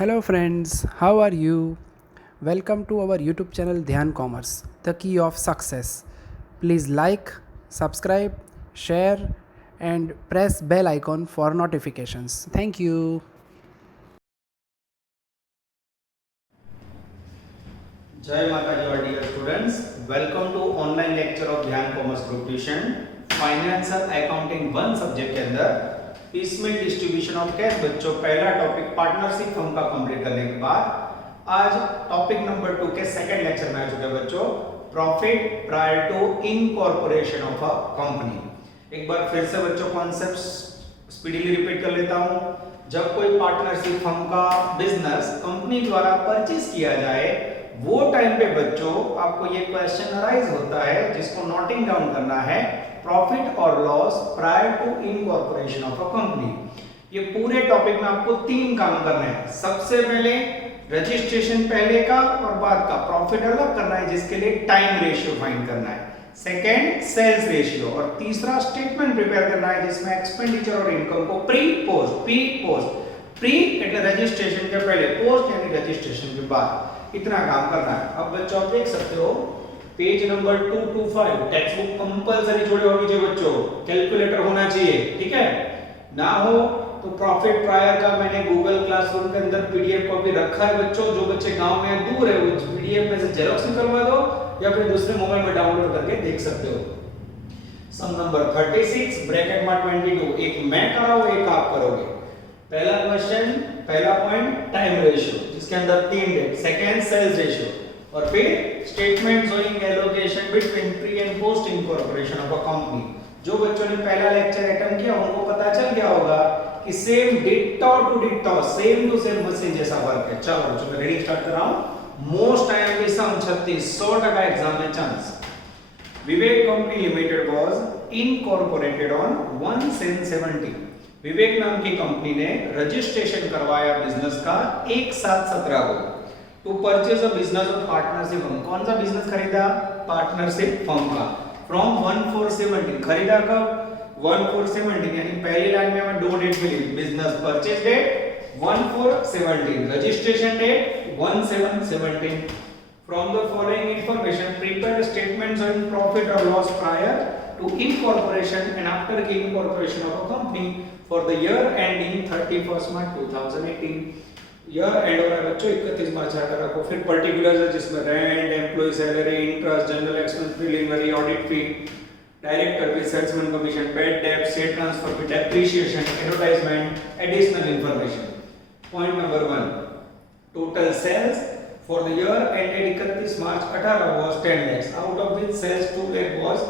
Hello, friends, how are you? Welcome to our YouTube channel Dhyan Commerce, the key of success. Please like, subscribe, share, and press bell icon for notifications. Thank you. जय माता जी dear students, welcome to online lecture of Dhyan commerce group tuition financial accounting 1 subject के अंदर piecemeal distribution of cash. बच्चों, पहला topic partnership firm का complete करने के बाद आज टॉपिक नंबर 2 के सेकंड लेक्चर में आ चुके हैं बच्चों, profit prior to incorporation of a company. एक बार फिर से बच्चों कॉन्सेप्ट्स स्पीडीली रिपीट कर लेता हूं। जब कोई पार्टनरशिप फर्म का बिजनेस कंपनी द्वारा परचेज किया जाए, वो टाइम पे बच्चों आपको ये क्वेश्चन अराइज होता है जिसको नोटिंग डाउन करना है, प्रॉफिट और loss prior to incorporation of a company. ये पूरे टॉपिक में आपको 3 काम करने हैं। सबसे पहले रजिस्ट्रेशन पहले का और बाद का प्रॉफिट अलग करना है, जिसके लिए टाइम रेशियो फाइंड करना है। सेकंड सेल्स रेशियो, और तीसरा स्टेटमेंट प्रिपेयर करना है जिसमें एक्सपेंडिचर और इनकम को प्री पोस्ट प्री એટલે रजिस्ट्रेशन के पहले, पोस्ट यानी रजिस्ट्रेशन के बाद, इतना काम करना है। अब बच्चों आप देख सकते हो page number 225, text book compulsory जोड़े होगी जो बच्चों, कैलकुलेटर होना चाहिए, ठीक है। ना हो तो प्रॉफिट प्रायर का मैंने गूगल क्लासरूम के अंदर पीडीएफ कॉपी रखा है बच्चों। जो बच्चे गांव में दूर है वो पीडीएफ में से जेरॉक्स निकलवा दो या फिर दूसरे मोबाइल में डाउनलोड करके देख सकते हो। सम नंबर 36 ब्रैकेट में 22, एक मैं कर रहा हूं, एक आप करोगे। पहला क्वेश्चन, पहला पॉइंट टाइम रेशियो, जिसके अंदर 3 डेट, सेकंड सेल्स रेशियो, और फिर statement showing allocation between pre and post incorporation of a company. जो बच्चों ने पहला लेक्चर अटेंड किया उनको पता चल गया होगा कि same ditto to ditto, same to same machine जैसा वर्क है। चलो बच्चों, मैं रीडिंग स्टार्ट कर रहा हूं। मोस्ट आईएमपी सम 36 100% एग्जाम में chance. Vivek company limited was incorporated on 1/7/70। Vivek नाम की कंपनी ने रजिस्ट्रेशन करवाया बिजनेस का 1/7/17 को to purchase a business of partnership firm. कौन सा बिजनेस खरीदा? पार्टनरशिप फर्म का। फ्रॉम 1/4/17 खरीदा कब? 1/4/17, यानी पहली लाइन में हमें 2 डेट मिली। Business purchase date 1/4/17, registration date 1/7/17। From the following information prepare statements on profit और loss prior to incorporation and after incorporation of a company for the year ending 31st March 2018। Year and हो रहा है बच्चों 31 मार्च 2018 को। फिर particulars है जिसमें rent, employ salary, interest, general expense, preliminary audit fee, director fee, salesman commission, bad debt, share transfer fee, depreciation, advertisement, additional information. Point number 1, total sales for the year ended 31 March 2018 was 10 lakhs, out of which sales 2 lakh was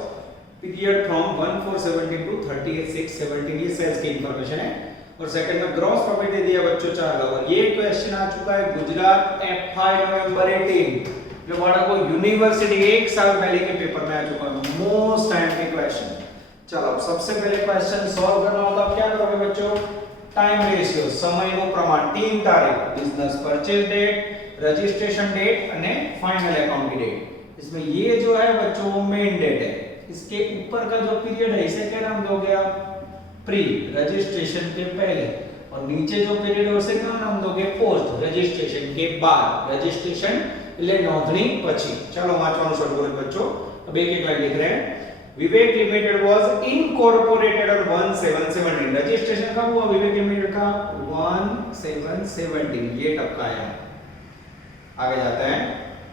period from 1/4/17 to 30/6/17। ये sales की information है। और second में gross profit दे दिया बच्चों 4 लाख। और ये question आ चुका है गुजरात FI नवंबर 18, जो बड़ा को यूनिवर्सिटी 1 साल पहले के पेपर में आ चुका है। मोस्ट टाइम के क्वेश्चन। चलो सबसे पहले क्वेश्चन सॉल्व करना होगा। क्या करोगे बच्चों? टाइम रेशियो, समयનું પ્રમાણ, 3 तारीख, business purchase date, registration date અને फाइनल अकाउंट की डेट। इसमें ये जो है बच्चों वो मेन डेट है। इसके ऊपर का जो पीरियड है इसे क्या नाम दोगे आप? प्री, रजिस्ट्रेशन के पहले। और नीचे जो पीरियड है उसे क्या नाम दोगे? पोस्ट, रजिस्ट्रेशन के बाद। रजिस्ट्रेशन એટલે નોંધણી પછી। चलो वांचવાનું શરૂ કરો बच्चों। अब एक-एक लाइन लिख रहे हैं। Vivek limited was incorporated on 1/7/17। Registration कब हुआ विवेक लिमिटेड का? 1/7/17। ये टपका आया। आगे जाते हैं।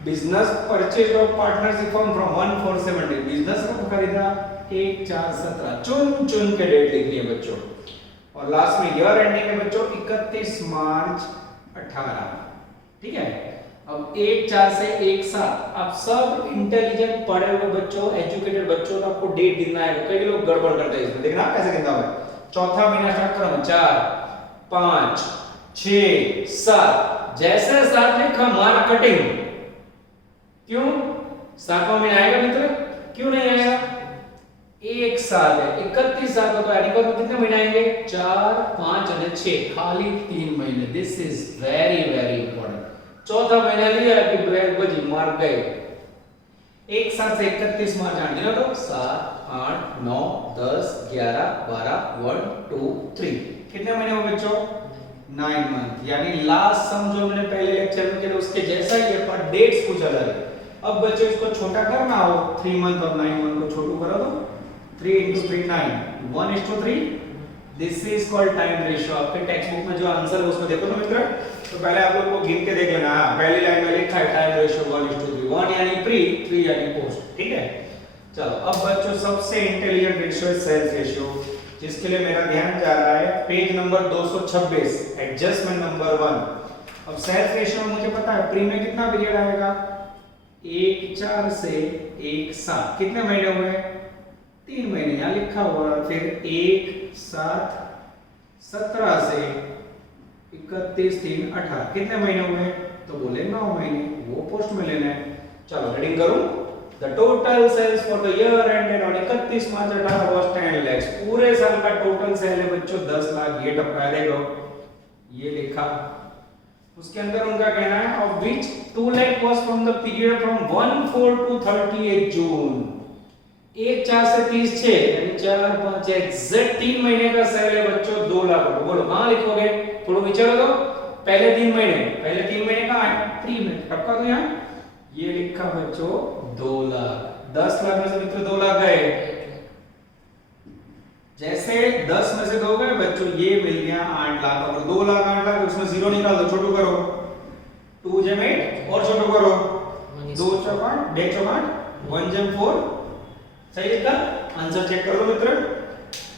Business purchase of partnership firm from 1/4/17। Business कब खरीदा? 1/4/17। चुन के डेट लिखनी है बच्चों। और लास्ट में ईयर एंडिंग है बच्चों 31 मार्च 18। ठीक है। अब 1/4 से 1/7, आप सब इंटेलिजेंट पढ़े हुए बच्चों, एजुकेटेड बच्चों, तो आपको डेट गिनना है। कई लोग गड़बड़ करते हैं इसमें। देखना कैसे गिनता हूं। चौथा महीना स्टार्ट करो 4 5 6 7। जैसे 7 लिखा मार कटिंग। क्यों? 7वां महीना आएगा मित्र? क्यों नहीं आएगा? 1 साल है, 31 साल का, तो यानी कि कितने महीने आएंगे? 4 5 और 6, खाली 3 महीने। This is very very important. चौथा महीना लिया कि ब्रेक बजी मार गए। 1 साल से 31 मार्च आने ना, तो 7 8 9 10 11 12 1 2 3 कितने महीने हो बच्चों? 9 मंथ, यानी लास्ट सम जो हमने पहले लेक्चर में किया उसके जैसा ही है, पर डेट्स कुछ अलग है। अब बच्चों इसको छोटा करना हो, 3 मंथ और 9 मंथ को छोटू करो तो 3 into 3 9 1:3। This is called time ratio. आपके टेक्स्ट बुक में जो आंसर है उसमें देखो ना मित्र, तो पहले आप लोग को गिन के देख लेना। पहली लाइन में लिखा है टाइम रेशियो 1:3, 1 यानी प्री, 3 यानी पोस्ट, ठीक है। चलो अब बच्चों सबसे इंटेलिजेंट रेशियो है सेल्स रेशियो, जिसके लिए मेरा ध्यान जा रहा है पेज नंबर 226, एडजस्टमेंट नंबर 1। अब सेल्स रेशियो में मुझे पता है प्री में कितना पीरियड आएगा, 1 4 से 1 7, कितने महीने हुए, 3 महीने यहाँ लिखा हुआ। फिर 1 7 17 से 31 3 18, कितने महीने हुए, तो बोले 9 महीने, वो पोस्ट में लेना है। चलो रीडिंग करूं। The total sales for the year ended on 31 March 18 was 10 lakhs। पूरे साल का टोटल सेल है बच्चों 10 लाख। ये टपका देखो, ये लिखा। उसके अंदर उनका कहना है of which 2 lakh was from the period from 1/4 to 30th June। 1 4 से 30 6 यानी 4 5 एग्जैक्ट 3 महीने का सेल है बच्चों 2 लाख। बोलो कहां लिखोगे, थोड़ा विचार करो। पहले 3 महीने कहां है, प्री में, टपका दो यहां, ये लिखा बच्चों 2 लाख। 10 लाख में से मित्र 2 लाख गए, जैसे 10 में से 2 गए बच्चों, ये मिल गया 8 लाख। अगर 2 लाख 8 लाख उसमें जीरो निकाल दो, छोटू करो, 2 जेम 8 और छोटू करो, 2 चौकाट 2 चौकाट 1 जेम 4, सही लिखा। आंसर चेक कर लो मित्र,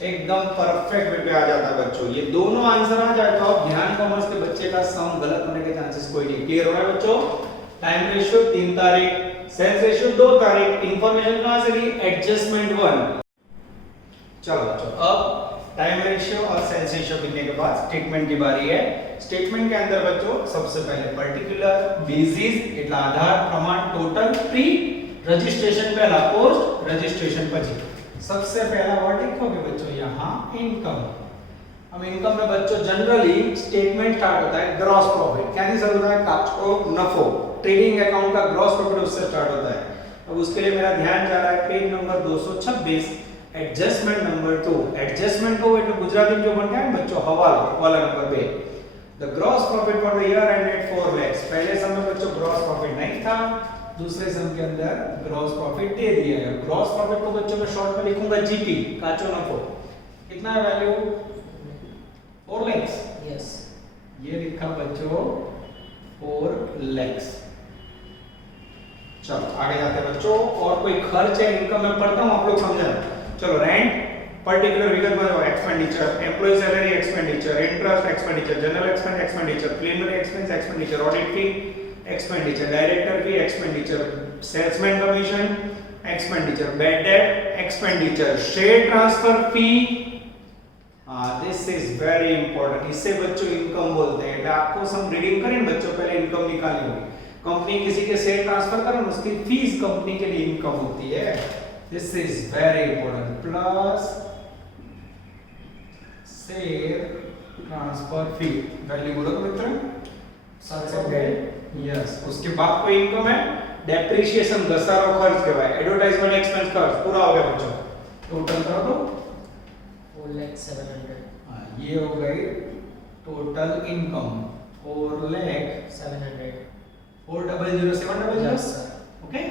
एकदम परफेक्ट वे पे आ जाता है बच्चों। ये दोनों आंसर आ जाए तो आप ध्यान कॉमर्स के बच्चे का सम गलत होने के चांसेस कोई नहीं। क्लियर हो रहा है बच्चों। टाइम रेशियो 3 तारीख, सेल्स रेशियो 2 तारीख, इंफॉर्मेशन कहां से ली, एडजस्टमेंट 1। चलो बच्चों अब टाइम रेशियो और सेल्स रेशियो लिखने के बाद स्टेटमेंट की बारी है। स्टेटमेंट के अंदर बच्चों सबसे पहले पर्टिकुलर, बेसिस એટલે आधार, प्रमाण, टोटल, प्री, रजिस्ट्रेशन पहला, पोस्ट रजिस्ट्रेशन પછી। सबसे पहला वर्ड लिखोगे बच्चों यहां इनकम। अब इनकम में बच्चों जनरली स्टेटमेंट स्टार्ट होता है ग्रॉस प्रॉफिट, क्या नहीं सर होता है, काचको नफो, ट्रेडिंग अकाउंट का ग्रॉस प्रॉफिट उससे स्टार्ट होता है। अब उसके लिए मेरा ध्यान जा रहा है page number 226, adjustment number 2। Adjustment 2 એટલે ગુજરાતી में जो बनता है बच्चों हवाला, हवाला number 2। The gross profit for the year ended 4 lakhs। पहले सम में बच्चों ग्रॉस प्रॉफिट नहीं था, दूसरे सम के अंदर ग्रॉस प्रॉफिट दे दिया है। ग्रॉस प्रॉफिट को बच्चों मैं शॉर्ट में लिखूंगा जीपी, काचो नफो। कितना है वैल्यू, 4 lakhs। यस, ये लिखा बच्चों 4 lakhs। चलो आगे जाते हैं बच्चों। और कोई खर्च है इनकम में पढ़ता हूं, आप लोग समझना। चलो रेंट, पर्टिकुलर विगत में expenditure, employ salary expenditure, interest expenditure, general expense expenditure, preliminary expense expenditure, audit fee expenditure, director fee expenditure, salesman commission expenditure, bad debt expenditure, share transfer fee. This is very important, इससे बच्चों income बोलते हैं। એટલે आपको some reading करें बच्चों, पहले income निकालनी होगी। कंपनी किसी के शेयर ट्रांसफर करे उसकी फीस कंपनी के लिए इनकम होती है। This is very important, plus share transfer fee value बोलो तो मित्र 700 गए। यस, उसके बाद कोई इनकम है डेप्रिसिएशन, घसारो खर्च કહેવાય, एडवर्टाइजमेंट एक्सपेंस खर्च पूरा हो गया बच्चों। टोटल करो तो 4,700,000। हाँ, ये हो गई total income 4,700,000। 4,007,000। Yes sir. Okay,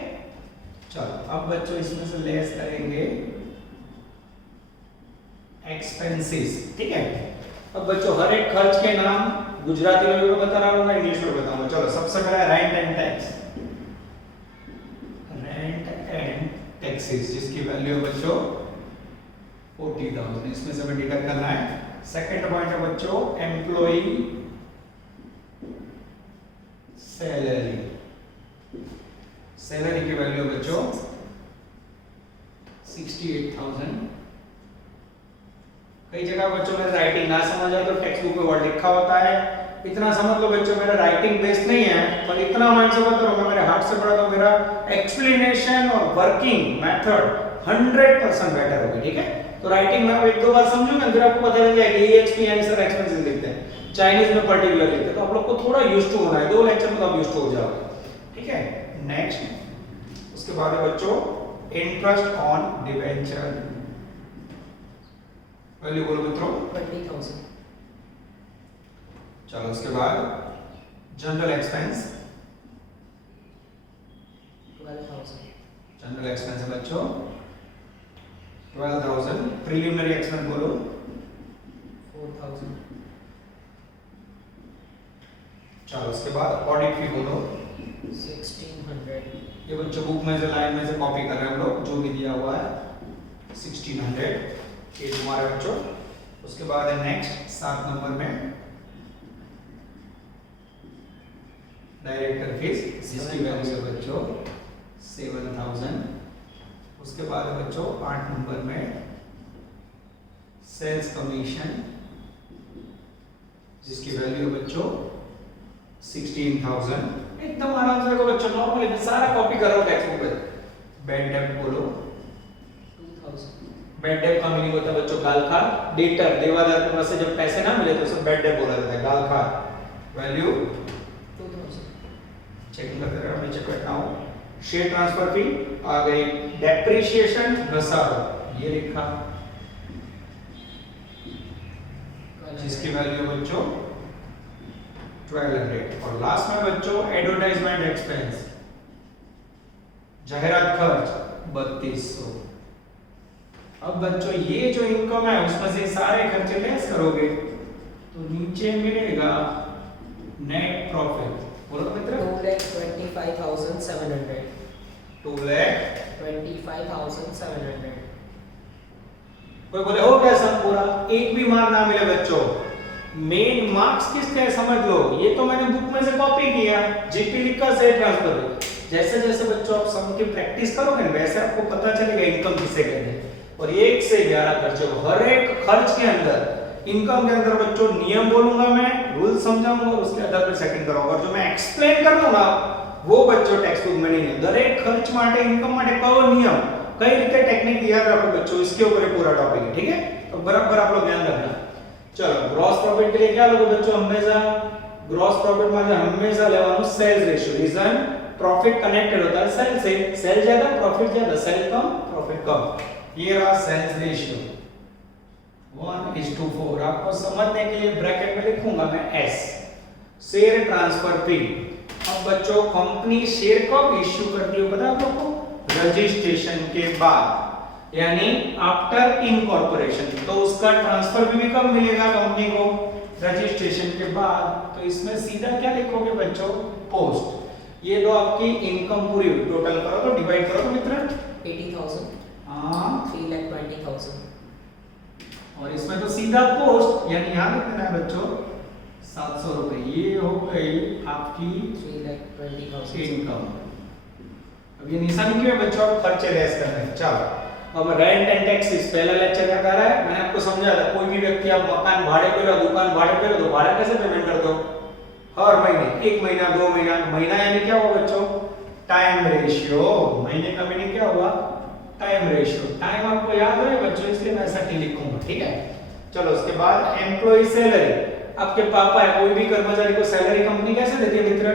चलो अब बच्चों इसमें से लेस करेंगे एक्सपेंसेस, ठीक है। अब बच्चों हर एक खर्च के नाम गुजराती में भी बता रहा हूँ, इंग्लिश में बताऊंगा। चलो सबसे पहला rent and tax, rent and taxes, जिसकी वैल्यू है बच्चों 40,000। इसमें से हमें डिडक्ट करना है। सेकंड पॉइंट है बच्चों एम्प्लॉई सैलरी, सैलरी की वैल्यू है बच्चों 68,000। कई जगह बच्चों में राइटिंग ना समझ आए तो टेक्स्ट बुक में वर्ड लिखा होता है। इतना समझ लो बच्चों, मेरा राइटिंग बेस नहीं है, पर इतना माइंड से बता रहा हूं, मेरे हार्ट से पढ़ा तो मेरा एक्सप्लेनेशन और वर्किंग मेथड 100% बेटर होगी, ठीक है। तो राइटिंग में आप 1-2 बार समझोगे फिर आपको पता चल जाएगा कि एक्सपी यानी सर एक्सपेंसेस लिखते हैं, चाइनीज में पर्टिकुलर लिखते हैं। तो आप लोग को थोड़ा यूज्ड टू होना है, 2 लेक्चर में तो आप यूज्ड टू हो जाओगे, ठीक है। नेक्स्ट उसके बाद है बच्चों इंटरेस्ट ऑन डिबेंचर, वैल्यू बोलो मित्रों 20,000। चलो उसके बाद जनरल एक्सपेंस 12,000. जनरल एक्सपेंस है बच्चों 12,000. प्रीलिमिनरी एक्सपेंस बोलो 4,000. चलो उसके बाद ऑडिट फी बोलो 1,600. ये बच्चों बुक में से लाइन में से कॉपी कर रहे हैं हम लोग जो भी दिया हुआ है 1600 ये तुम्हारे बच्चों. उसके बाद है नेक्स्ट 7 नंबर में डायरेक्टर फीस जिसकी वैल्यू है बच्चों 7,000. उसके बाद है बच्चों 8 नंबर में सेल्स कमीशन जिसकी वैल्यू है बच्चों 16,000. एकदम आराम से देखो बच्चों नॉर्मली सारा कॉपी करो टेक्स्ट बुक पे. बैड डेब्ट बोलो 2,000. बैड डेब्ट का मीनिंग होता है बच्चों गालखा. डेटर देवादार के पास से जब पैसे ना मिले तो उसे बैड डेब्ट बोला जाता है. गालखा वैल्यू 2,000. चेकिंग करते रहो मैं चेक करता हूं. शेयर ट्रांसफर फी आ गई. डेप्रिसिएशन घसारो ये लिखा जिसकी वैल्यू है बच्चों 1200. और लास्ट में बच्चों एडवर्टाइजमेंट एक्सपेंस जाहिरात खर्च 3200. अब बच्चों ये जो इनकम है उसमें से सारे खर्चे लेस करोगे तो नीचे मिलेगा नेट प्रॉफिट. बोलो मित्र 2,25,700. 2,25,700. 25,700. कोई बोले हो गया सम पूरा. एक भी मार्क ना मिले बच्चों. मेन मार्क्स किसके हैं समझ लो. ये तो मैंने बुक में से कॉपी किया जीपी लिखा शेयर ट्रांसफर. जैसे जैसे बच्चों आप सम की प्रैक्टिस करोगे ना वैसे आपको पता चलेगा इनकम किसे कहते हैं. और 1 से 11 खर्चे हर एक खर्च के अंदर इनकम के अंदर बच्चों नियम बोलूंगा मैं रूल समझाऊंगा और उसके आधार पर सेटिंग करूंगा. और जो मैं एक्सप्लेन कर दूंगा वो बच्चों टेक्स्ट बुक में नहीं है. दरेक खर्च માટે इनकम માટે કયો નિયમ કઈ રીતે ટેકનિક યાદ રાખો बच्चों इसके ऊपर पूरा टॉपिक है. ठीक है तो बराबर आप लोग ध्यान रखना. चलो ग्रॉस प्रॉफिट के लिए क्या लोगे बच्चों हमेशा ग्रॉस प्रॉफिट में हमेशा लेવાનું sales ratio. Reason profit connected होता है सेल से. सेल ज्यादा प्रॉफिट ज्यादा सेल कम प्रॉफिट कम. ये रहा सेल्स रेशियो 1:4. आपको समझने के लिए ब्रैकेट में लिखूंगा मैं S. शेयर ट्रांसफर फी. अब बच्चों कंपनी शेयर कब इश्यू करती है पता है आप लोगों को. रजिस्ट्रेशन के बाद यानी आफ्टर इनकॉर्पोरेशन. तो उसका ट्रांसफर भी कब मिलेगा कंपनी को रजिस्ट्रेशन के बाद. तो इसमें सीधा क्या लिखोगे बच्चों पोस्ट. ये दो आपकी इनकम पूरी हुई. टोटल करो तो डिवाइड करो तो मित्र 80,000. हां 3,20,000. और इसमें तो सीधा पोस्ट यानी यहां लिखना है बच्चों 700 रुपए. ये हो गई आपकी 3,20,000. इनकम. अब ये निशानी क्यों है बच्चों आप खर्चे लेस कर रहे हैं. चलो अब रेंट एंड टैक्सेस पहला लेक्चर क्या कर रहा है मैंने आपको समझाया था. कोई भी व्यक्ति आप मकान भाड़े पे लो दुकान भाड़े पे लो तो भाड़ा कैसे पेमेंट कर दो हर महीने. 1 महीना 2 महीना. महीना यानी क्या हुआ बच्चों टाइम रेशियो. महीने का मीनिंग क्या हुआ टाइम रेशियो. टाइम आपको याद है बच्चों इसलिए मैं ऐसा नहीं लिखूंगा. ठीक है चलो उसके बाद एम्प्लॉय सैलरी. आपके पापा है कोई भी कर्मचारी को सैलरी कंपनी कैसे देती है मित्र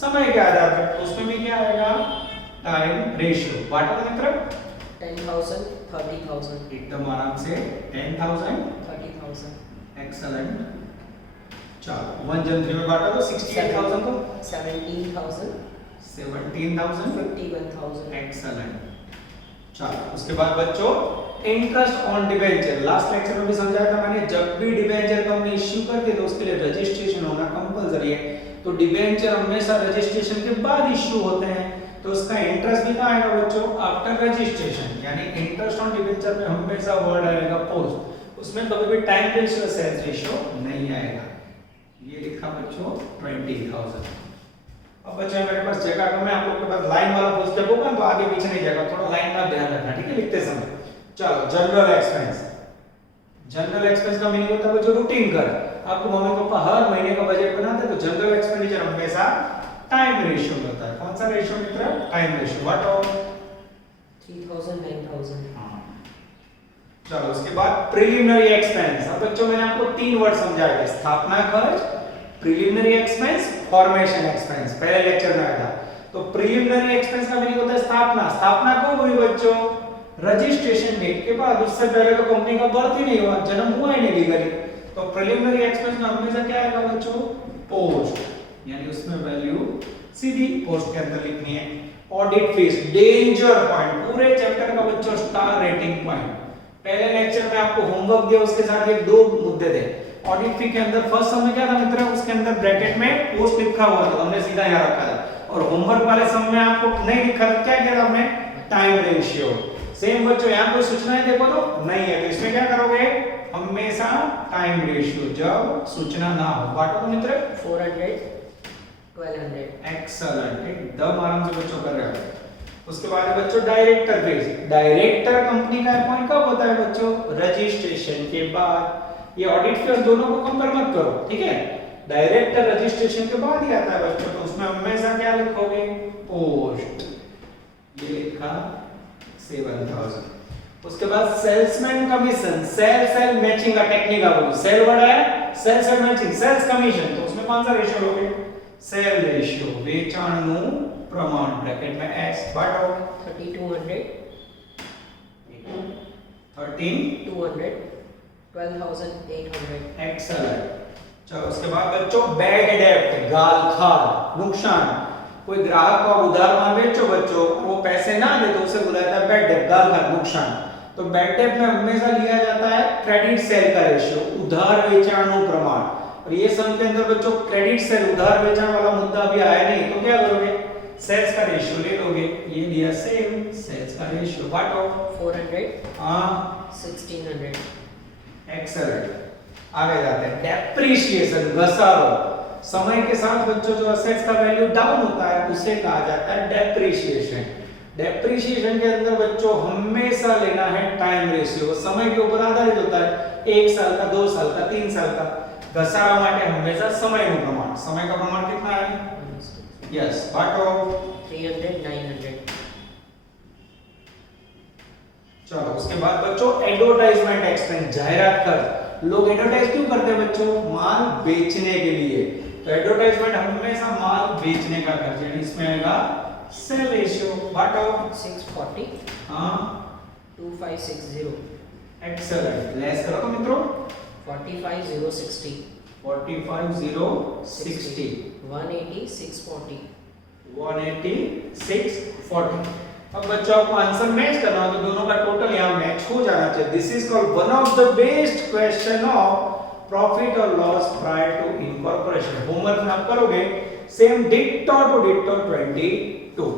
समय के आधार पर. उसमें भी क्या आएगा टाइम रेशियो. बांटा तो मित्र 10,000. 30,000. एकदम आराम से 10,000. 30,000. एक्सीलेंट. चलो 1 जन 3 में बांटा तो 68,000 को 17,000. 17,000. 51,000. एक्सीलेंट. चलो उसके बाद बच्चों interest on debenture. Last lecture में भी समझाया था मैंने. जब भी डिबेंचर कंपनी इश्यू करती है तो उसके लिए रजिस्ट्रेशन होना कंपलसरी है. तो डिबेंचर हमेशा रजिस्ट्रेशन के बाद इश्यू होते हैं. तो उसका इंटरेस्ट भी कहां आएगा बच्चों आफ्टर रजिस्ट्रेशन. यानी इंटरेस्ट ऑन डिबेंचर में हमेशा वर्ड आएगा पोस्ट. उसमें कभी भी टाइम रेशियो सेल्स रेशियो नहीं आएगा. ये लिखा बच्चों 20,000. अब बच्चों मेरे पास जगह कम है. आप लोग के पास लाइन वाला पोस्ट जब होगा तो आगे पीछे नहीं जाएगा. थोड़ा लाइन में ध्यान रखना. ठीक है लिखते समय. चलो जनरल एक्सपेंस. जनरल एक्सपेंस का मीनिंग होता है बच्चों रूटीन खर्च. आपको मम्मी पापा हर महीने का बजट बनाते हैं तो जनरल एक्सपेंडिचर हमेशा टाइम रेशियो में होता है. कौन सा ratio Mitra time ratio. What of 3,000. 9,000. चलो उसके बाद प्रिलिमिनरी एक्सपेंस. अब बच्चों मैंने आपको 3 वर्ड समझाए थे. स्थापना खर्च प्रिलिमिनरी एक्सपेंस फॉर्मेशन एक्सपेंस. पहले लेक्चर में आया था. तो प्रिलिमिनरी एक्सपेंस का मीनिंग होता है स्थापना. स्थापना कब हुई बच्चों रजिस्ट्रेशन डेट के बाद. उससे पहले तो कंपनी का बर्थ ही नहीं हुआ जन्म हुआ ही नहीं लीगली. तो प्रिलिमिनरी एक्सपेंस में हमेशा क्या आएगा बच्चों, पोस्ट, यानी उसमें वैल्यू सीधी पोस्ट के अंदर लिखनी है। ऑडिट फीस डेंजर पॉइंट, पूरे चैप्टर का बच्चों स्टार रेटिंग पॉइंट। पहले लेक्चर में आपको होमवर्क दिया, उसके साथ एक दो मुद्दे थे। ऑडिट फी के अंदर फर्स्ट सम में क्या था मित्र, उसके अंदर ब्रैकेट में पोस्ट लिखा हुआ था, हमने सीधा यहां रखा था। और होमवर्क वाले सम में आपको नहीं लिखा था, क्या किया था हमने, टाइम रेशियो। सेम बच्चों यहां कोई सूचनाएं देखो तो नहीं है, तो इसमें क्या करोगे, हमेशा टाइम रेशियो जब सूचना ना हो। बांटो तो मित्र, 400 1200। एक्सीलेंट, एकदम आराम से बच्चों कर रहे हो। उसके बाद है बच्चों डायरेक्टर फीस। डायरेक्टर कंपनी का अपॉइंट कब होता है बच्चों, रजिस्ट्रेशन के बाद। ये ऑडिट फीस दोनों को कंपेयर मत करो, ठीक है। डायरेक्टर रजिस्ट्रेशन के बाद ही आता है बच्चों, तो उसमें हमेशा क्या लिखोगे, पोस्ट। ये लिखा 7000। उसके बाद सेल्समैन कमीशन, सेल मैचिंग का टेक्निक आपको, सेल वर्ड है, सेल मैचिंग, सेल्स कमीशन, तो उसमें कौन सा रेशियो लोगे, सेल रेशियो, વેચાણનું પ્રમાણ બ્રેકેટ में s बांटो 3200 13 12,800। एक्सीलेंट। चलो उसके बाद बच्चों बैड डेब्ट, गाल खाल, नुकसान। कोई ग्राहक को उधार में बेचो बच्चों, वो पैसे ना दे तो उसे बुलाता है बैड डेब्ट, गाल खाल, नुकसान। तो बैड डेब्ट में हमेशा लिया जाता है क्रेडिट सेल का रेशियो, उधार वेचाणનું प्रमाण। और ये सम के अंदर बच्चों क्रेडिट सेल, उधार वेचाण वाला मुद्दा भी आया नहीं, तो क्या करोगे, सेल्स का रेशियो ले लोगे। ये दिया सेम, सेल्स का रेशियो बांटो 400 हां 1600। एक्सीलेंट। आगे जाते हैं डेप्रिसिएशन, घसारो। समय के साथ बच्चों जो असेट्स का वैल्यू डाउन होता है उसे कहा जाता है डेप्रिसिएशन। डेप्रिसिएशन के अंदर बच्चों हमेशा लेना है टाइम रेशियो, समय के ऊपर आधारित होता है, 1 साल का, 2 साल का, 3 साल का। घसारा માટે હંમેશા સમયનું પ્રમાણ, સમય का प्रमाण कितना है, यस बांटो 300 900। चलो उसके बाद बच्चों एडवर्टाइजमेंट एक्सपेंस, जाहिरात खर्च। लोग एडवर्टाइज क्यों करते हैं बच्चों, माल बेचने के लिए। तो एडवर्टाइजमेंट हमेशा माल बेचने का खर्च, यानी इसमें आएगा सेल रेशियो बांटो 640 हां 2560। एक्सीलेंट। लेस करो तो मित्रों 45060 45060 180 640। 180 640। अब बच्चों आपको आंसर मैच करना हो तो दोनों का टोटल यहां मैच हो जाना चाहिए। This is called one of the best question of profit और loss prior to incorporation. Homework में आप करोगे सेम डिट्टो टू डिट्टो 22।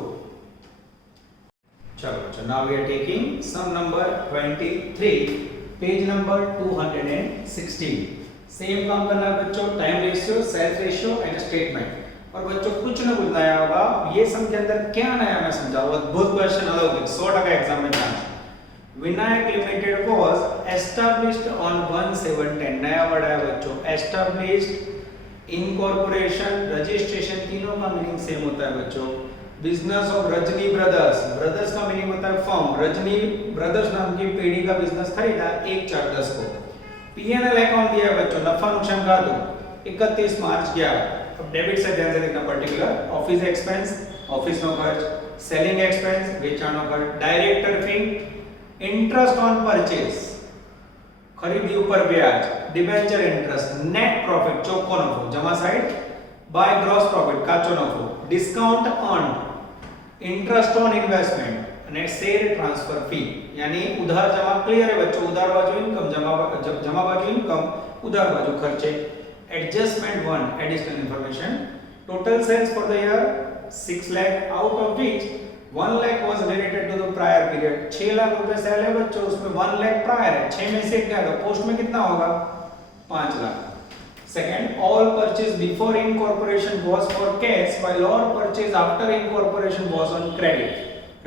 चलो now we are taking sum number 23, page number 216। Same काम करना है बच्चों, time ratio, sales ratio and statement. और बच्चों कुछ ना कुछ नया होगा, ये सम के अंदर क्या नया मैं समझाऊंगा, अद्भुत क्वेश्चन अलग 100% एग्जाम में chance. Vinayak limited was established on 1710। नया वर्ड है बच्चों, एस्टैब्लिश्ड, इनकॉर्पोरेशन, रजिस्ट्रेशन, तीनों का मीनिंग सेम होता है बच्चों। Business of Rajni brothers, brothers का मीनिंग होता है फर्म। रजनी ब्रदर्स नाम की पेड़ी का बिजनेस खरीदा 1/4/10 को। पीएनएल अकाउंट दिया है बच्चों, नफा नुकसान का दो 31 मार्च गया। अब डेबिट से ध्यान से देखना पर्टिकुलर, ऑफिस एक्सपेंस, ऑफिस नो खर्च, सेलिंग एक्सपेंस, वेचाण खर्च, director fee, interest on purchase, खरीदी ऊपर ब्याज, डिबेंचर इंटरेस्ट, नेट प्रॉफिट ચોખ્ખો નફો જમા સાઈડ, બાય ગ્રોસ પ્રॉफिट કાચો નફો, discount on, interest on investment અને શેર ટ્રાન્સફર ફી, यानी उधार जमा क्लियर है बच्चों, उधार बाजू इनकम, जमा बाजू इनकम, उधार बाजू खर्चे। Adjustment 1 additional information, total sales for the year 6 lakh, out of which 1 lakh was related to the prior period. 6 lakh रुपए सेल है बच्चों, उसमें 1 लाख प्रायर है, 6 में से क्या है, पोस्ट में कितना होगा 5 lakh. Second, all purchase before incorporation was for cash while all purchase after incorporation was on credit.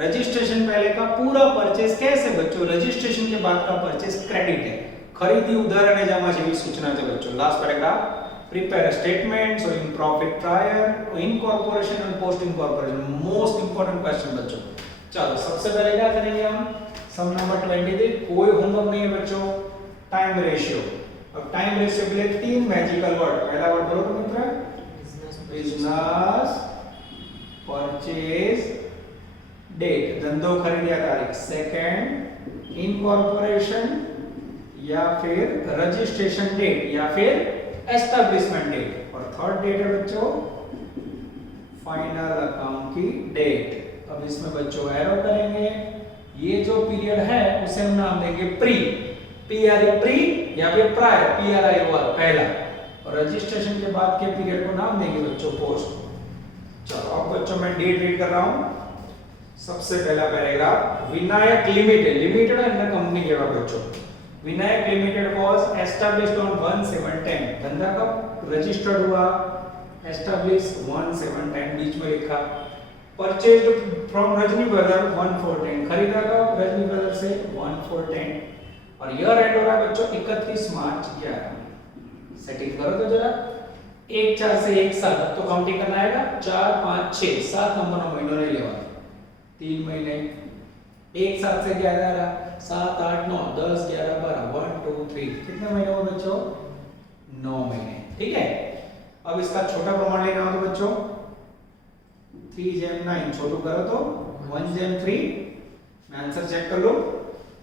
Registration पहले का पूरा परचेज कैश है बच्चों, रजिस्ट्रेशन के बाद का परचेज क्रेडिट है। खरीदी उधार અને જમા જેવી સૂચના છે બચ્ચો। Last paragraph, prepare a statement showing profit prior incorporation and post incorporation, most important question बच्चों। चलो सबसे पहले क्या करेंगे हम, सम नंबर 23, कोई होमवर्क नहीं है बच्चों, टाइम रेशियो। अब टाइम रेशियो के लिए 3 मैजिकल वर्ड, पहला वर्ड बोलो तो मित्र, बिजनेस, परचेज, डेट, धंधो खरीदिया तारीख। सेकंड, इनकॉर्पोरेशन या फिर रजिस्ट्रेशन डेट या फिर एस्टैब्लिशमेंट डेट, और थर्ड डेट है बच्चों फाइनल अकाउंट की डेट। अब इसमें बच्चों एरो करेंगे, ये जो पीरियड है उसे हम नाम देंगे प्री, प्री या फिर प्रायर, पहला, और रजिस्ट्रेशन के बाद के पीरियड को नाम देंगे बच्चों पोस्ट। चलो अब बच्चों मैं डेट रीड कर रहा हूं। सबसे पहला paragraph, Vinayak limited under company के बाद बच्चों, Vinayak limited was established on 1/7/10। धंधा कब रजिस्टर्ड हुआ? एस्टैब्लिश 1/7/10 बीच में लिखा। परचेज्ड फ्रॉम रजनी ब्रदर 1/4/10, खरीदा कब? रजनी ब्रदर से 1/4/10, और ईयर एंड हो रहा है बच्चों 31 मार्च 11। सेटिंग करो तो जरा, 1 4 से 1 7, तो काउंटिंग करना आएगा 4 5 6 7 नंबर ऑफ महीनों ने लेवा 3 महीने, 1 7 से 11 7 8 9 10 11 12 1 2 3, कितने महीने हुए बच्चों? 9 महीने। ठीक है, अब इसका छोटा प्रमाण लेना हो तो बच्चों 3/9 छोटू करो तो 1/3। मैं आंसर चेक कर लो।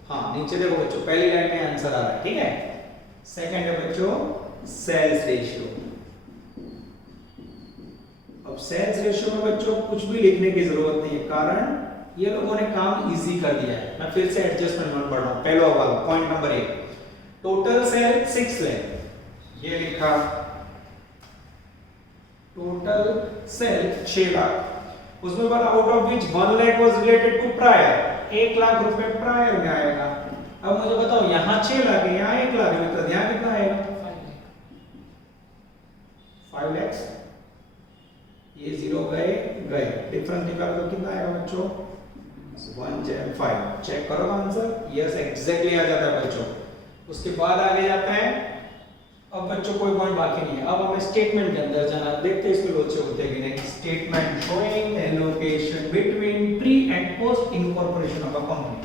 हाँ नीचे देखो बच्चों, पहली लाइन में आंसर आ रहा है। ठीक है, सेकंड है बच्चों सेल्स रेशियो। अब सेल्स रेशियो में बच्चों कुछ भी लिखने की जरूरत नहीं है, कारण ये लोगों ने काम इजी कर दिया है। मैं फिर से एडजस्टमेंट नोट पढ़ रहा हूं। पहला वाला point number 1, total sale 6 lakh, ये लिखा टोटल सेल 6 लाख, उसमें बोला out of which 1 lakh was related to prior, 1 lakh रुपए प्रायर में आएगा। अब मुझे बताओ यहाँ 6 लाख है, यहाँ 1 लाख है, तो यहाँ कितना आएगा? 5 लाख। ये जीरो गए, डिफरेंस निकाल दो, कितना आएगा बच्चों? 1/5। चेक करो आंसर, यस एग्जैक्टली आ जाता है बच्चों। उसके बाद आगे जाते हैं। अब बच्चों कोई पॉइंट बाकी नहीं है, अब हमें स्टेटमेंट के अंदर जाना, देखते हैं इसमें लोचे होते हैं कि नहीं। Statement showing allocation between pre and post incorporation of a company,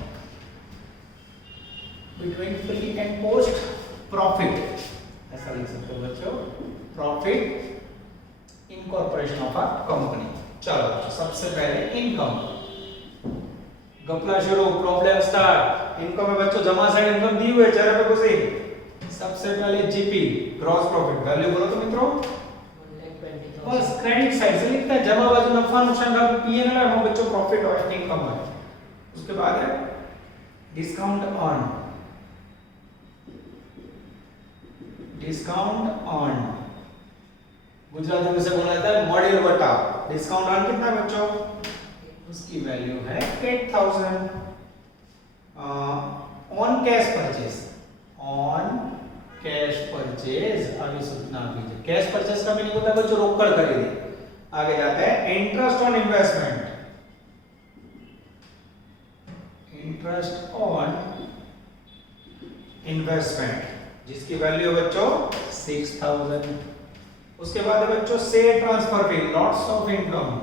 between pre and post profit, ऐसा लिख सकते हो बच्चों, profit incorporation of a company. चलो सबसे पहले इनकम, गपला शुरू, प्रॉब्लम स्टार्ट। इनकम में बच्चों जमा साइड इनकम दी हुई है 4 रुपए को से। सबसे पहले जीपी ग्रॉस प्रॉफिट वैल्यू बोलो तो मित्रों 1,20,000। बस क्रेडिट साइड से लिखता है, जमा बाजू नफा नुकसान का पीएनएल है, वो बच्चों प्रॉफिट और इनकम है। उसके बाद है discount on, discount on Gujarati में से बोला जाता है मॉड्यूल बटा। डिस्काउंट ऑन कितना है बच्चों? उसकी वैल्यू है 8,000। On cash purchase, on cash purchase, आगे सूचना कीजिए। कैश परचेज का मीनिंग होता है बच्चों रोकड़ खरीदे। आगे जाता है interest on investment, interest on investment जिसकी वैल्यू है बच्चों 6,000। उसके बाद है बच्चों से transfer fee, lots of income,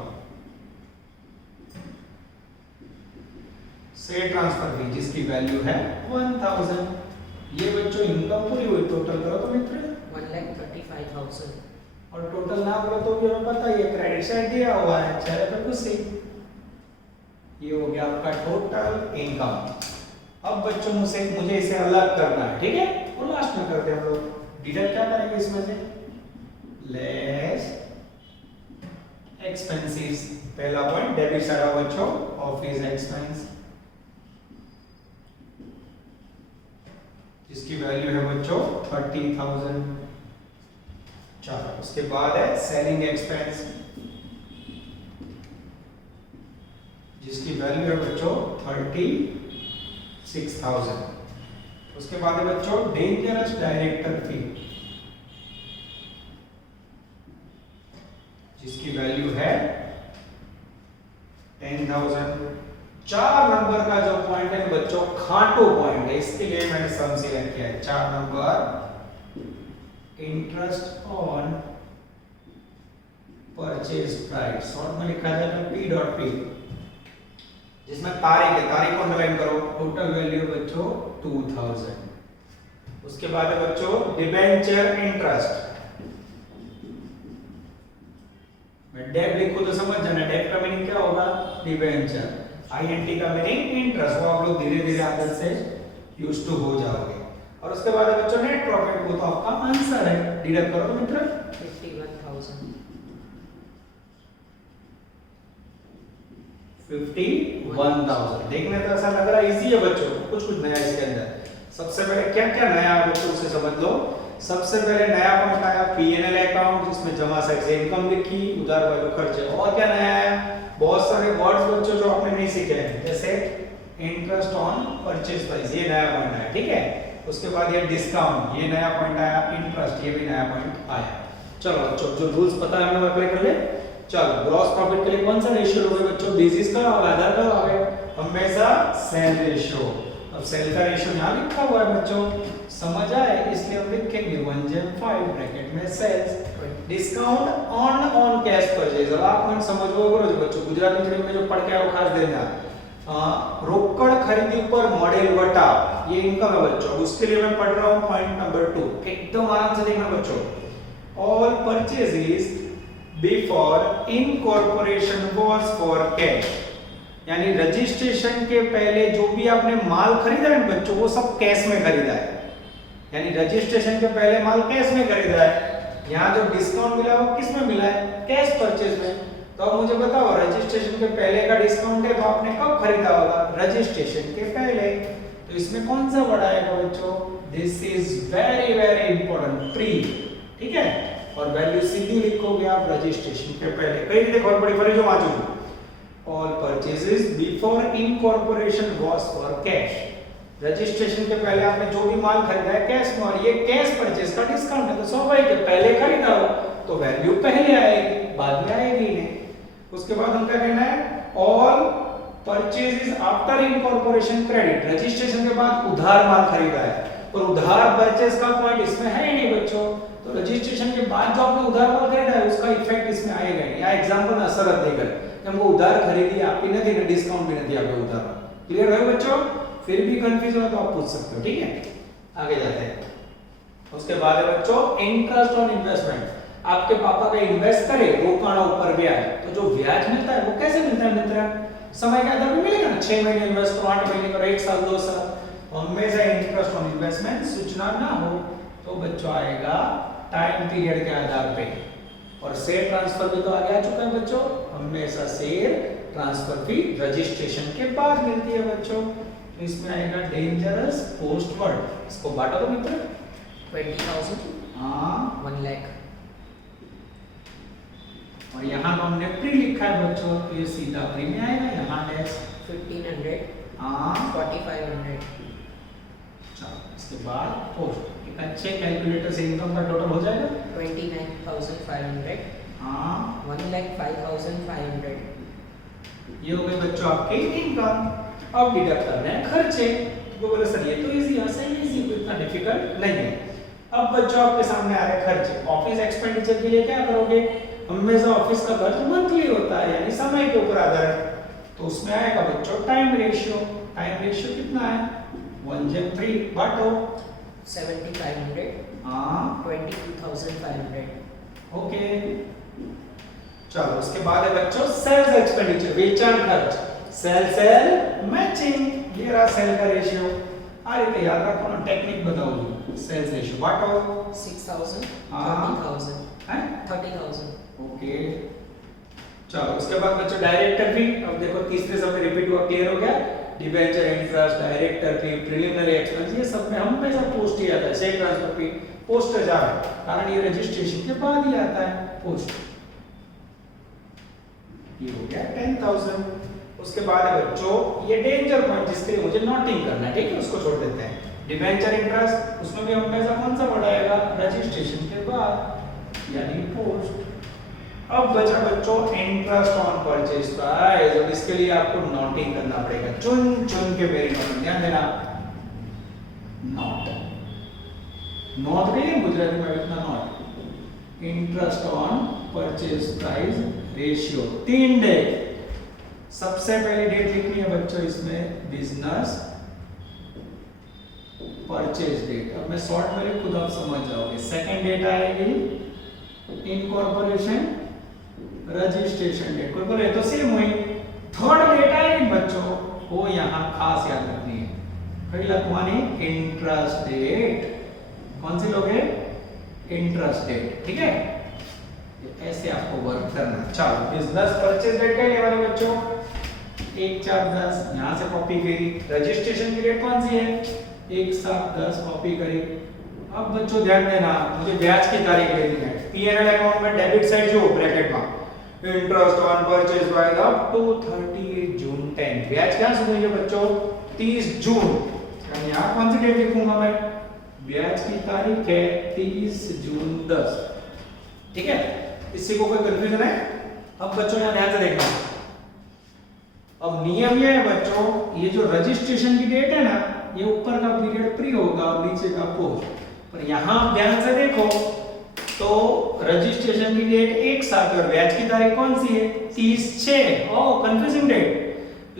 से ट्रांसफर फी जिसकी वैल्यू है 1,000। ये बच्चों इनकम पूरी हुई, टोटल करो तो मित्र 1,35,000। और टोटल ना बोलो तो भी हमें पता ही है, क्रेडिट साइड दिया हुआ है 6 रुपए कुछ से। ये हो गया आपका टोटल इनकम। अब बच्चों मुझे इसे अलग करना है, ठीक है, और लास्ट में करते हैं हम लोग। डिडक्ट क्या करेंगे इसमें से? Less expenses. पहला पॉइंट डेबिट साइड ऑफ बच्चों ऑफिस एक्सपेंस जिसकी वैल्यू है बच्चों 30,000। चलो उसके बाद है सेलिंग एक्सपेंस जिसकी वैल्यू है बच्चों 36,000। उसके बाद है बच्चों डेंजरस डायरेक्टर फी जिसकी वैल्यू है 10,000। 4 नंबर का जो पॉइंट है बच्चों खाटू पॉइंट है, इसके लिए मैंने सम सिलेक्ट किया है। 4 number interest on purchase price, short में लिखा जाता है P.P, जिसमें तारीख है, तारीख को अंडरलाइन करो। टोटल वैल्यू बच्चों 2,000। उसके बाद है बच्चों डिबेंचर इंटरेस्ट। मैं डेब लिखूं तो समझ जाना, डेब का मीनिंग क्या होगा? डिबेंचर। INT का मीनिंग इंटरेस्ट। वो आप लोग धीरे धीरे आदत से यूज्ड टू हो जाओगे। और उसके बाद है बच्चों नेट प्रॉफिट, वो तो आपका आंसर है, डिडक्ट करो तो मित्र 51,000 51,000। देखने तो ऐसा लग रहा है इजी है बच्चों, कुछ नया इसके अंदर। सबसे पहले क्या क्या नया है बच्चों उसे समझ लो। सबसे पहले नया पॉइंट आया पीएनएल अकाउंट, जिसमें जमा से इनकम लिखी, उधार वाले खर्चे। और क्या नया है, बहुत सारे वर्ड्स बच्चों जो आपने नहीं सीखे हैं, जैसे इंटरेस्ट ऑन परचेज प्राइस, ये नया पॉइंट आया, ठीक है। उसके बाद ये डिस्काउंट, ये नया पॉइंट आया। इंटरेस्ट, ये भी नया पॉइंट आया। चलो बच्चों जो रूल्स पता है हमें अप्लाई कर ले। चलो ग्रॉस प्रॉफिट के लिए कौन सा रेशियो लोगे बच्चों, बेसिस का और आधार का आ गया, हमेशा सेल रेशियो। अब सेल का रेशियो यहाँ लिखा हुआ है बच्चों, समझ आए, इसलिए हम लिखेंगे 1/5 ब्रैकेट में sales. Discount on cash purchase. अब आप मन समझो करो जो बच्चों गुजराती मीडियम में जो पढ़ के आओ खास देना, रोकड़ खरीदी पर मॉडल वटा, ये इनकम है बच्चों। उसके लिए मैं पढ़ रहा हूँ पॉइंट नंबर 2, एकदम आराम से देखना बच्चों। All purchases before incorporation was for cash, यानी रजिस्ट्रेशन के पहले जो भी आपने माल खरीदा है बच्चों, वो सब कैश में खरीदा है, यानी रजिस्ट्रेशन के पहले माल कैश में खरीदा है। यहाँ जो डिस्काउंट मिला वो किस में मिला है, कैश परचेज में। तो अब मुझे बताओ रजिस्ट्रेशन के पहले का डिस्काउंट है तो आपने कब खरीदा होगा, रजिस्ट्रेशन के पहले। तो इसमें कौन सा वर्ड आएगा बच्चों, this is very very important, pre, ठीक है। और वैल्यू सीधी लिखोगे आप रजिस्ट्रेशन के पहले। कई रीते खबर पड़ी फरी जो Wancho, all purchases before incorporation was for cash, registration के पहले आपने जो भी माल खरीदा है कैश में, और ये कैश परचेज का डिस्काउंट है, तो स्वाभाविक है पहले खरीदा हो तो वैल्यू पहले आएगी, बाद में आएगी नहीं। उसके बाद हम क्या कहना है, all purchases after incorporation credit, registration के बाद उधार माल खरीदा है, और उधार परचेज का पॉइंट इसमें है ही नहीं बच्चों, तो रजिस्ट्रेशन के बाद जो आपने उधार माल खरीदा है उसका इफेक्ट इसमें आएगा नहीं। या एग्जांपल ना सरल देकर हमको उधार खरीदी आपकी नहीं थी, डिस्काउंट भी नहीं दिया आपको उधार, क्लियर है बच्चों। फिर भी कंफ्यूज हो तो आप पूछ सकते हो, ठीक है। आगे जाते हैं। उसके बाद है बच्चों इंटरेस्ट ऑन इन्वेस्टमेंट, आपके पापा का इन्वेस्ट करे रोकाना ऊपर ब्याज, तो जो ब्याज मिलता है वो कैसे मिलता है मित्र, समय के आधार पर मिलेगा ना, 6 महीने इन्वेस्ट करो, 8 महीने करो, 1 साल 2 साल, हमेशा इंटरेस्ट ऑन इन्वेस्टमेंट सूचना ना हो तो बच्चों आएगा टाइम पीरियड के आधार पे। और शेयर ट्रांसफर भी तो आगे आ चुका है बच्चों, हमेशा शेयर ट्रांसफर फी रजिस्ट्रेशन के बाद मिलती है बच्चों। तो इसमें आएगा डेंजरस पोस्टवर्ड, इसको बांटो तो मित्र 20,000 हाँ 1 लाख, और यहाँ तो हमने प्री लिखा है बच्चों, तो ये सीधा प्री में आएगा, यहाँ डैश 1,500 हाँ 4,500, चलो इसके बाद पोस्ट। एक अच्छे कैलकुलेटर से इनकम का टोटल हो जाएगा 29,500 हाँ 1,05,500, ये हो गए बच्चों आपके इनकम। अब डिडक्ट करने हैं खर्चे, तो बोले सर ये तो इजी है, सही इजी, कोई इतना डिफिकल्ट नहीं है। अब बच्चों आपके सामने आ रहे खर्चे, ऑफिस एक्सपेंडिचर के लिए क्या करोगे, हमेशा ऑफिस का खर्च मंथली होता है, यानी समय के ऊपर आधारित, तो उसमें आएगा बच्चों टाइम रेशियो। टाइम रेशियो कितना है 1/3, बांटो 7,500 हाँ 22,500, ओके। चलो उसके बाद है बच्चों सेल्स एक्सपेंडिचर, वेचाण खर्च, सेल मैचिंग, ये रहा सेल का रेशियो। आ रही याद रखो ना, टेक्निक बताओ, सेल्स रेशियो बांटो 6,000 हाँ। 30,000 हैं 30,000, ओके। चलो उसके बाद बच्चों डायरेक्टर फी, अब देखो तीसरे सब रिपीट हुआ, क्लियर हो गया, डिबेंचर इंटरेस्ट, डायरेक्टर फी, प्रिलिमिनरी एक्सपेंस, ये सब में हमेशा पोस्ट ही आता है, शेयर ट्रांसफर फी पोस्ट जा रहा है, कारण ये रजिस्ट्रेशन के बाद ही आता है पोस्ट। ये हो गया 10,000। उसके बाद है बच्चों ये डेंजर पॉइंट, जिसके लिए मुझे नोटिंग करना है, ठीक है, उसको छोड़ देते हैं। डिबेंचर इंटरेस्ट, उसमें भी हमेशा कौन सा बढ़ाएगा, रजिस्ट्रेशन के बाद यानी पोस्ट। अब बचा बच्चों इंटरेस्ट ऑन परचेज प्राइस, अब इसके लिए आपको नोटिंग करना पड़ेगा, चुन चुन के मेरी नोट ध्यान देना, नोट नोट भी है गुजराती में इतना note, interest on purchase price ratio 3 date. सबसे पहली डेट लिखनी है बच्चों इसमें बिजनेस परचेज डेट, अब मैं शॉर्ट में लिख खुद आप समझ जाओगे। सेकंड डेट आएगी इनकॉर्पोरेशन रजिस्ट्रेशन डेट, कोई बोले तो सेम हुई। थर्ड डेट आएगी बच्चों, वो यहाँ खास याद रखनी है, कई लखवानी इंटरेस्ट डेट, कौन सी लोगे? इंटरेस्ट डेट, ठीक है। ऐसे आपको वर्क करना। चलो बिजनेस परचेज डेट क्या लेवानी बच्चों? 1/4/10 यहाँ से कॉपी करी। रजिस्ट्रेशन की डेट कौन सी है? 1/7/10 कॉपी करी। अब बच्चों ध्यान देना, मुझे ब्याज की तारीख लेनी है। P&L अकाउंट में डेबिट साइड जो ब्रैकेट में interest on purchase by up to 30 June 10। ब्याज क्या सुन रही है बच्चों? 30 जून। यानी यहाँ कौन सी डेट लिखूंगा मैं? ब्याज की तारीख है 30 जून 10, ठीक है। इससे को कोई कंफ्यूजन है? अब बच्चों यहाँ ध्यान से देखना। अब नियम ये है बच्चों, ये जो रजिस्ट्रेशन की डेट है ना, ये ऊपर का पीरियड प्री होगा और नीचे का पोस्ट। पर यहाँ ध्यान से देखो तो रजिस्ट्रेशन की डेट एक साथ और ब्याज की तारीख कौन सी है? 30/6। ओह कंफ्यूजिंग डेट।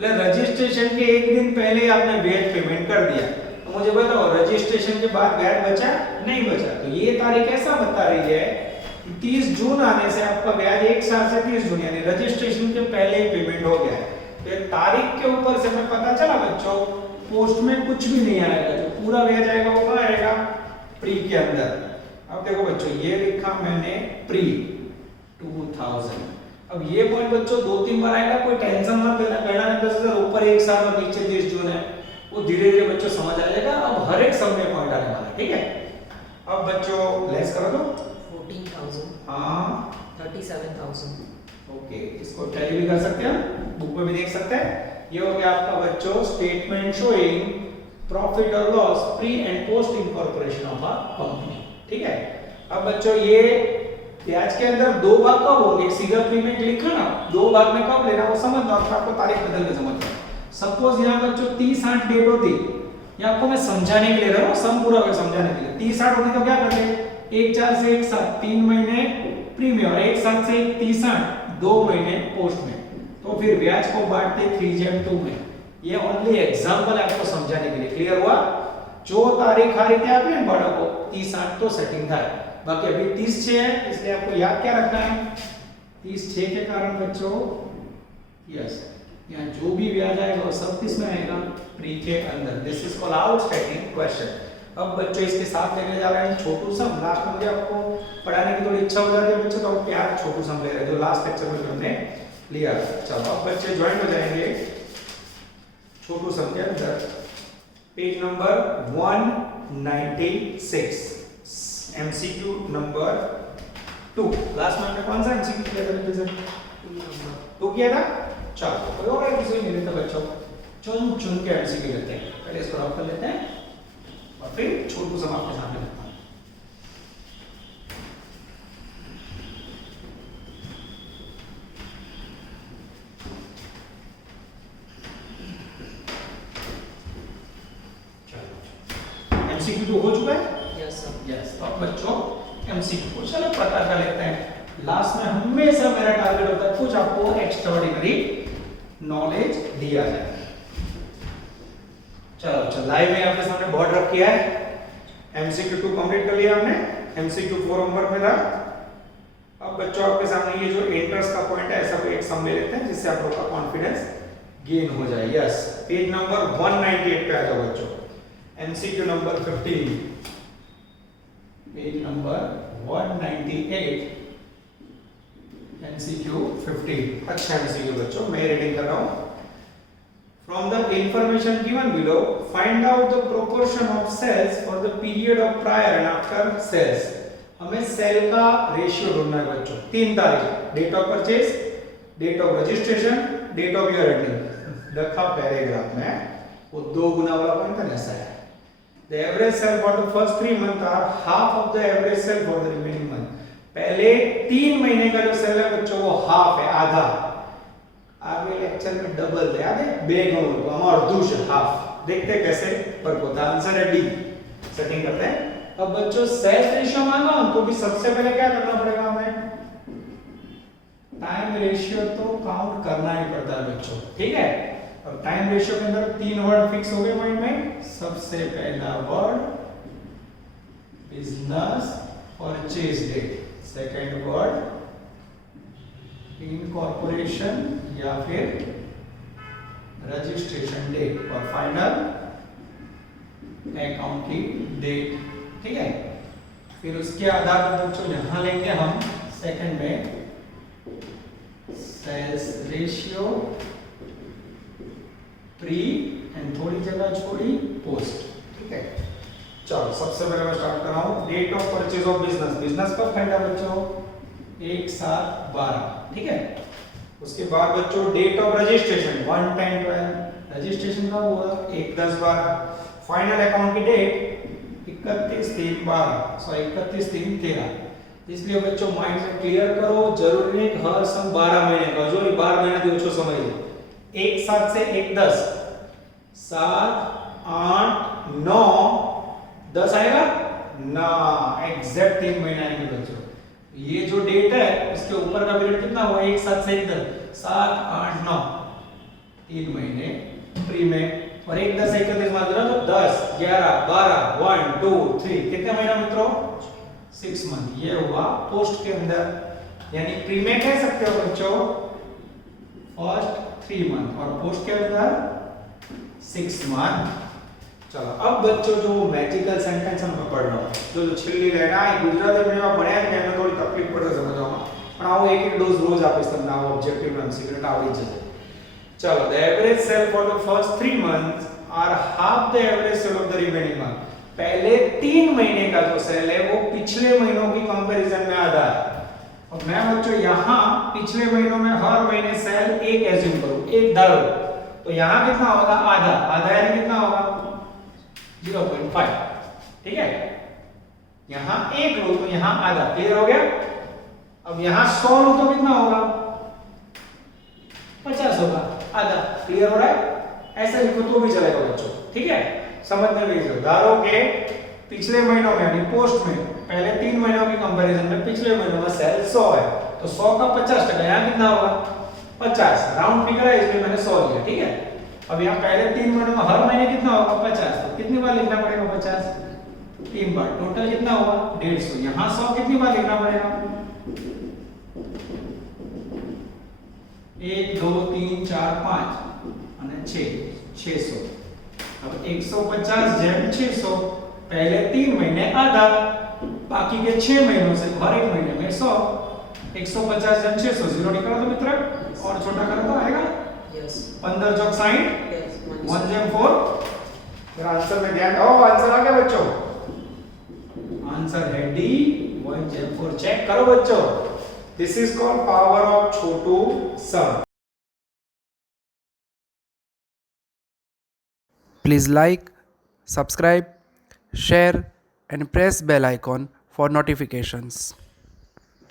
रजिस्ट्रेशन के एक दिन पहले आपने ब्याज पेमेंट कर दिया, तो मुझे बताओ रजिस्ट्रेशन के बाद ब्याज बचा? नहीं बचा। तो ये तारीख ऐसा बता रही है कि 30 जून आने से आपका ब्याज एक साथ से 30 जून यानी रजिस्ट्रेशन के पहले ही पेमेंट हो गया है। तो तारीख के ऊपर से हमें पता चला बच्चों, पोस्ट में कुछ भी नहीं आएगा, जो पूरा ब्याज आएगा वो कहाँ आएगा? प्री के अंदर। अब देखो बच्चों, ये लिखा मैंने प्री 2000। अब ये पॉइंट बच्चों 2-3 बार आएगा, कोई टेंशन मत लेना, करना नहीं 10,000 ऊपर एक साल और नीचे 30 जून है, वो धीरे धीरे बच्चों समझ आ जाएगा। अब हर एक सब में पॉइंट आने वाला है, ठीक है। अब बच्चों लेस करो तो 14,000, हाँ 37,000, ओके, इसको टैली भी कर सकते हैं, बुक में भी देख सकते हैं। ये हो गया आपका बच्चों स्टेटमेंट शोइंग प्रॉफिट और loss pre and post incorporation of a company, ठीक है। अब बच्चों ये ब्याज के अंदर दो भाग कब होंगे? सीधा पेमेंट लिखा ना, दो भाग में कब लेना वो समझना, और आपको तारीख बदल के समझना। सपोज यहाँ बच्चों 30/8 डेट होती, ये आपको मैं समझाने के लिए रहा हूँ, सम पूरा कर समझाने के लिए। 30/8 होती तो क्या करते? 1/4 से 1/7 3 महीने प्री में और 1/7 से 30/8 2 महीने पोस्ट में, तो फिर ब्याज को बांटते 3/2 में। ये ओनली एग्जांपल है आपको समझाने के लिए। क्लियर हुआ? जो तारीख आ रही थी आपने बड़ा को 30/8 तो सेटिंग था, बाकी अभी 30/6 है, इसलिए आपको याद क्या रखना है? 30/6 के कारण बच्चों यस यहाँ जो भी ब्याज आएगा वो सब किस में आएगा? प्री के अंदर। This is called outstanding question. अब बच्चों इसके साथ लेने जा रहे हैं छोटू सम। लास्ट में मुझे आपको पढ़ाने की थोड़ी इच्छा हो जाती है बच्चों, तो प्यार छोटू सम ले रहे हैं जो लास्ट लेक्चर में हमने लिया। चलो अब बच्चे ज्वाइन हो जाएंगे छोटू सम के अंदर। Page number 196, MCQ number 2। Last में हमने कौन सा एमसीक्यू किया था बेटे सर? 2 किया था। चलो कोई और एमसीक्यू नहीं लेते बच्चों, चुन चुन के एमसीक्यू लेते हैं। पहले इसको रफ कर लेते हैं और फिर छोटू सम आपके सामने रखता हूं। एमसीक्यू 2 हो चुका है? yes sir, yes. तो अब बच्चों एमसीक्यू कुछ अलग प्रकार का लेते हैं। लास्ट में हमेशा मेरा टारगेट होता है कुछ आपको एक्स्ट्राऑर्डिनरी नॉलेज दिया जाए। चलो लाइव में आपके सामने बोर्ड रख किया है। एमसीक्यू 2 कंप्लीट कर लिया हमने, एमसीक्यू 4 होमवर्क में था। अब बच्चों आपके सामने ये जो इंटरेस्ट का पॉइंट है ऐसा एक सम ले लेते हैं जिससे आप लोग का कॉन्फिडेंस गेन हो जाए। यस, पेज नंबर 198 पे आ जाओ बच्चों। MCQ number 15, page number 198, MCQ 15। अच्छा एमसीक्यू बच्चों, मैं रीडिंग कर रहा हूं। From the information given below, find out the proportion of sales for the period of prior and after sales. हमें सेल का रेशियो ढूंढना है बच्चों। 3 तारीख, date of purchase, date of registration, date of your earning. देखा paragraph में वो 2 गुना वाला पॉइंट है ऐसा है। The average sale for the first 3 months are half of the average sale for the remaining month. पहले 3 महीने का जो सेल है बच्चों वो हाफ है, आधा। आगे लेक्चर में डबल याद है, बेगुण को हम और दूसरा हाफ। देखते हैं कैसे पर को आंसर है डी। सेटिंग करते हैं। अब बच्चों सेल्स रेशियो मांगा तो भी सबसे पहले क्या करना पड़ेगा हमें? टाइम रेशियो तो काउंट करना ही पड़ता है बच्चों, ठीक है। अब टाइम रेशियो के अंदर 3 वर्ड फिक्स हो गए माइंड में। सबसे पहला word business purchase date, second word incorporation या फिर रजिस्ट्रेशन डेट, और फाइनल अकाउंट की डेट, ठीक है। फिर उसके आधार पर बच्चों यहाँ लेंगे हम सेकंड में सेल्स रेशियो, प्री एंड थोड़ी जगह छोड़ी पोस्ट, ठीक है। चलो सबसे पहले मैं स्टार्ट कर रहा हूँ date of purchase of business. Business कब खरीदा बच्चों? 1/7/12, ठीक है। उसके बाद बच्चों डेट ऑफ रजिस्ट्रेशन 1/10/12, रजिस्ट्रेशन कब हुआ? 1/10/12। फाइनल अकाउंट की डेट 31/3/12, सॉरी 31/3/13। इसलिए बच्चों माइंड में क्लियर करो, जरूरी नहीं कि हर सम 12 महीने का, जो 12 महीने की ओछो समझ लो। 1/7 से 1/10, 7 8 9 10 आएगा ना, एग्जैक्ट 3 महीने आएंगे बच्चों। ये जो डेट है उसके ऊपर का पीरियड कितना हुआ? 1/7 से 1/10, 7 8 9, 3 महीने प्री में। और 1/10 से 31 मान लो तो 10 11 12 1 2 3 कितने महीना मित्रों? 6 मंथ। ये हुआ पोस्ट के अंदर, यानी प्री में कह सकते हो बच्चों फर्स्ट 3 मंथ और पोस्ट के अंदर 6 मंथ। चलो अब बच्चों जो मैजिकल सेंटेंस हम पढ़ रहा हूं, जो छिल्ली रहना है गुजराती मीडियम में भण्या કે એમને થોડી તકલીફ પડે સમજવામાં, પણ આવો એક એક ડોઝ રોજ આપીશ તમને, આવો ઓબ્જેક્ટિવ નામ સિક્રેટ આવડી જશે। चलो the average sale for the first 3 months are half the average sale of the remaining month। पहले 3 महीने का जो सेल है वो पिछले महीनों की कंपैरिजन में आधा है। और मैं बच्चों यहाँ पिछले महीनों में हर महीने सेल एक एज्यूम करूं, एक धरो, तो यहाँ कितना होगा? आधा। आधा यानी कितना होगा? 0.5, ठीक है। यहाँ 1 लो तो यहाँ आधा, क्लियर हो गया। अब यहाँ 100 लो तो कितना होगा? 50 होगा, आधा, क्लियर हो रहा है। ऐसा लिखो तो भी चलेगा बच्चों, ठीक है। समझने में इजी। धारो के पिछले महीनों में यानी पोस्ट में पहले 3 महीनों की कंपैरिजन में पिछले महीनों में सेल 100 है, तो 100 का 50%, यहाँ कितना होगा? 50। राउंड फिगर है इसलिए मैंने 100 लिया, ठीक है। अब यहाँ पहले 3 महीनों में हर महीने कितना होगा? 50। तो कितनी बार लिखना पड़ेगा? 50 3 बार, टोटल कितना होगा? 150। यहाँ 100 कितनी बार लिखना पड़ेगा? 1 2 3 4 5 અને 600। अब 150 જેમ 600, पहले 3 महीने आधा, बाकी के 6 महीनों से हर एक महीने में 100। 150 જેમ 600, 0 निकालो तो मित्र, और छोटा करो तो आएगा Yes. 15 चौक 60, Yes. 1 જેમ 4। फिर आंसर में ध्यान दो, आंसर आ गया बच्चों, आंसर है डी 1 जेम 4। चेक करो बच्चों, this is called power of Chhotu sum. Please like, subscribe, share and press bell icon for notifications.